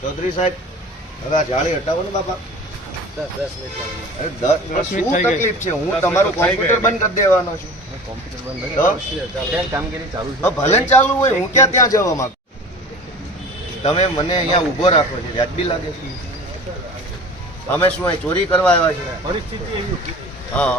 ચૌધરી સાહેબ હવે આ જાળી હટાવો ને બાપા. દસ દસ અરે દસ શું મિનિટ ગઈ. તકલીફ છે? હું તમારું કોમ્પ્યુટર બંધ કરી દેવાનો છું. કોમ્પ્યુટર બંધ કામગીરી ચાલુ છે. ભલે ચાલુ હોય હું ક્યાં ત્યાં જવા માંગુ? તમે મને અહીંયા ઊભો રાખો છો વ્યાજબી લાગે છે. અમે શું અહીં ચોરી કરવા આવ્યા છે પરિસ્થિતિ એવી હા.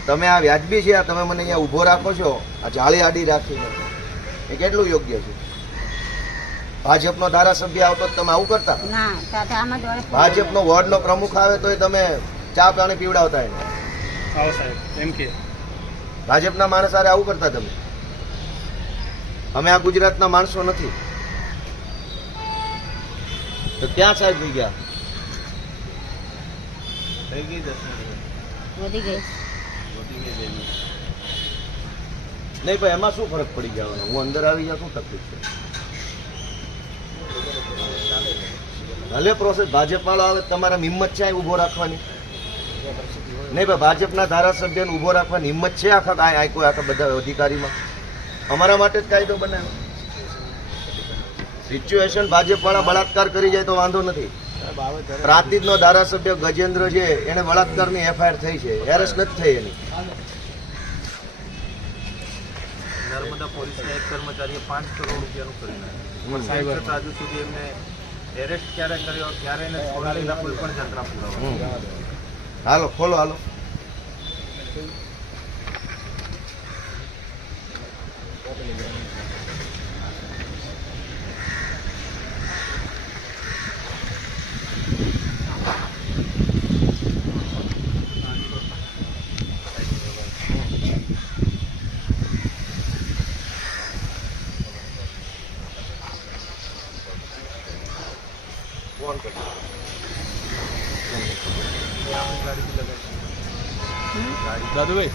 તમે આ વ્યાજબી છે આ તમે મને અહીંયા ઊભો રાખો છો આ જાળી આડી રાખીને. એ કેટલું યોગ્ય છે? ભાજપનો ધારાસભ્ય આવતો તમે આવું કરતા? ના તાતા આમાં ભાજપનો વોર્ડનો પ્રમુખ આવે તો તમે ચા પાણી પીવડાવતા એને. એમ કે. ભાજપના માણસ હારે આવું કરતા તમે? અમે આ ગુજરાતના માણસો નથી. તો ક્યાં સાહેબ થઈ ગયા? વધી ગઈ. નહીં, ભાઈ, એમાં શું ફરક પડી જવાનો હું અંદર આવી જાઉં શું તકલીફ છે? ભલે પ્રોસેસ ભાજપ વાળો આવે, તમારા હિંમત છે ઊભો રાખવાની? નહીં, ભાઈ, ભાજપના ધારાસભ્યને ઊભો રાખવાની હિંમત છે આખા આ આ કોઈ આખા બધા અધિકારીમાં? અમારા માટે જ કાયદો બનાવ્યો. સિચ્યુએશન ભાજપ વાળા બળાત્કાર કરી જાય તો વાંધો નથી. પ્રાંતિજનો ધારાસભ્ય ગજેન્દ્ર છે એને બળાત્કારની એફઆઈઆર થઈ છે. એરેસ્ટ નથી થઈ એની. નર્મદા પોલીસના એક કર્મચારીએ પાંચ કરોડ રૂપિયાનું કરી નાખ્યું. સાહેબ હજુ સુધી એમને એરેસ્ટ ક્યારે કર્યો ક્યારે એને છોડાવેલા કોઈ પણ જાતના પુરાવા. હાલો ખોલો હાલો. દાદુભાઈ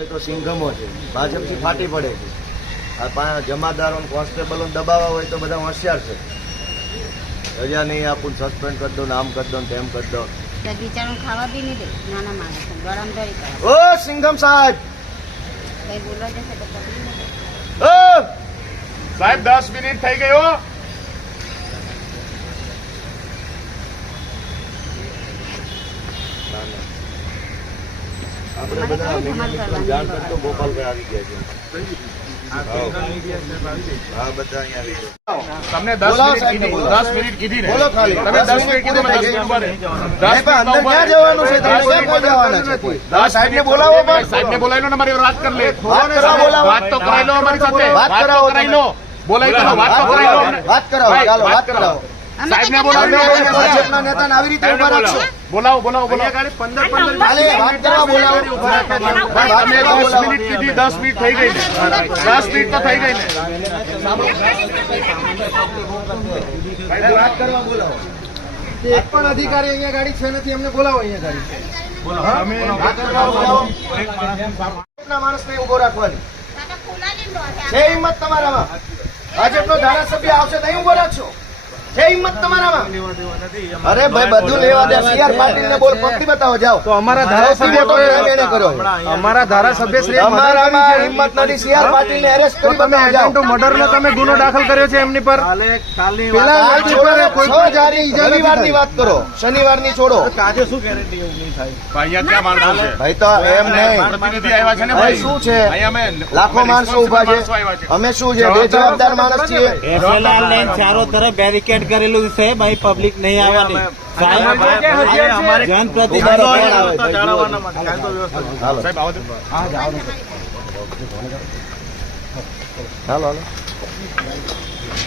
એ તો સિંઘમો છે. ભાજપથી ફાટી પડે છે. જમાદારો કોન્સ્ટેબલો દબાવવા હોય તો બધા હોશિયાર છે. રજા નહીં આપું સસ્પેન્ડ કરી દો આમ કરી દો ને તેમ કરી દો તો બિચારું ખાવા બી નહીં દે. નાના માણસ ગરમ ઓ સિંઘમ સાહેબ! બોલવા જશે તો સાહેબ દસ મિનિટ થઈ ગયો આપણે બધા મીડિયાની પણ જાણ કરતો ગોપાલભાઈ આવી ગયા છે. હા બધા અહીંયા આવી ગયા. તમને દસ મિનિટ કીધી ને? તમે દસ મિનિટ કીધું સાહેબને મિનિટ બોલાવો સાહેબ ને બોલાવી લો ને મારી વાત કરી લે. વાત વાત તો કરાવી. લો અમારી સાથે. વાત વાત કરાવો કરાવી લો. બોલાવી વાત તો વાત કરાવી વાત ચાલો, વાત કરાવો. સાહેબને બોલાવો. ભાજપના નેતાને આવી રીતે ઊભા રાખશો? બોલાવો બોલાવો બોલાવો. પંદર પંદર વાત કરવા. બોલાવો તમે દસ મિનિટ કીધી દસ મિનિટ થઈ ગઈ. દસ મિનિટ તો થઈ ગઈ ને. વાત કરવા બોલાવો. એક પણ અધિકારી અહીંયા ગાડી છે નથી એમને બોલાવો અહીંયા ગાડી. હા? વાત કરવા માણસને ઊભો રાખવાની. છે હિંમત તમારામાં. ભાજપનો ધારાસભ્ય આવશે નહીં ઊભો રાખશો છે હિંમત તમારામાં? અરે ભાઈ બધું લેવા દે. સીઆર પાટીલ ને બોલ પકડી બતાવો જાઓ. તો અમારા ધારાસભ્ય તો એને કર્યો. અમારા ધારાસભ્ય શ્રી અમારામાં હિંમત નથી સીઆર પાટીલ ને એરેસ્ટ કરી બતાવો જાઓ. મર્ડર નો તમે ગુનો દાખલ કર્યો છે એમની પર? પેલા વાત કોઈ પણ જારી શનિવારની વાત કરો. શનિવારની છોડો. અહીંયા ક્યાં માણસો છે? ભાઈ તો એમ નહીં. પ્રતિનિધિ આવ્યા છે ને ભાઈ શું છે? લાખો માણસો ઊભા છે. અમે શું છે? બે જવાબદાર માણસ છીએ. ચારો તરફ બેરિકેડ કરેલું છે ભાઈ પબ્લિક નહીં આવવાની સાહેબ જનપ્રતિનિધિ ઊભા રહો, કોણ આવે? જાળવવાના માટે કાયદો વ્યવસ્થા હાલો સાહેબ આવો તો. હાલો હાલો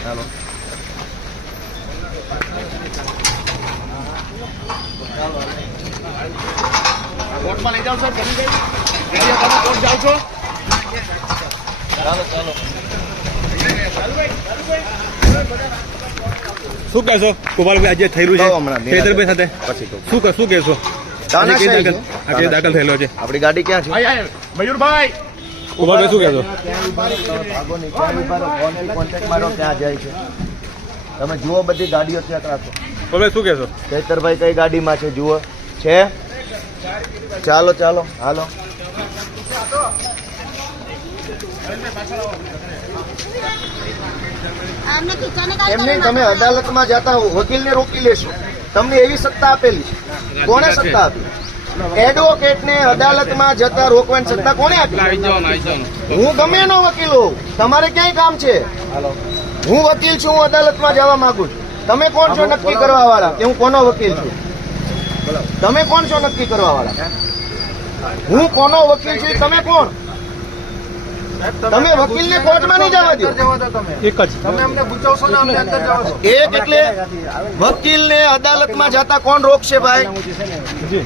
હાલો કોર્ટમાં લઈ જાઓ છો બની ગઈ રેડિયો તમે કોર્ટ જાઓ છો ચાલો ચાલો ચાલુ ભાઈ શું કહેશો? ગોપાલભાઈ આજે થયેલું છે. ખેતરભાઈ સાથે. શું કહે. શું કહેશો? આજે દાખલ થયેલો છે. આપણી ગાડી ક્યાં છે? મયુરભાઈ! ગોપાલભાઈ શું કહેશો? ત્યાં જાય છે તમે જુઓ બધી ગાડીઓ ત્યાં રાખો. ગોપાલભાઈ શું કહેશો? ખેતરભાઈ કઈ ગાડીમાં છે? જુઓ. છે? ચાલો ચાલો હાલો. તમે અદાલતમાં જતા હો વકીલને રોકી લેશો. તમને એવી સત્તા આપેલી છે. કોને સત્તા આપી? એડવોકેટને અદાલતમાં જતા રોકવાની સત્તા કોને આપી? હું ગમે એનો વકીલ હોઉં. તમારે ક્યાંય કામ છે? હું વકીલ છું હું અદાલતમાં જવા માંગુ છું. તમે કોણ છો નક્કી કરવા વાળા કે હું કોનો વકીલ છું? તમે કોણ છો નક્કી કરવા વાળા હું કોનો વકીલ છું તમે કોણ? તમે વકીલને કોર્ટમાં નહીં જવા દો. એક જ. તમે અમને પૂછવશો ને અમને અંદર જવા દો. એક એટલે વકીલને અદાલતમાં જતા કોણ રોકશે ભાઈ? જી.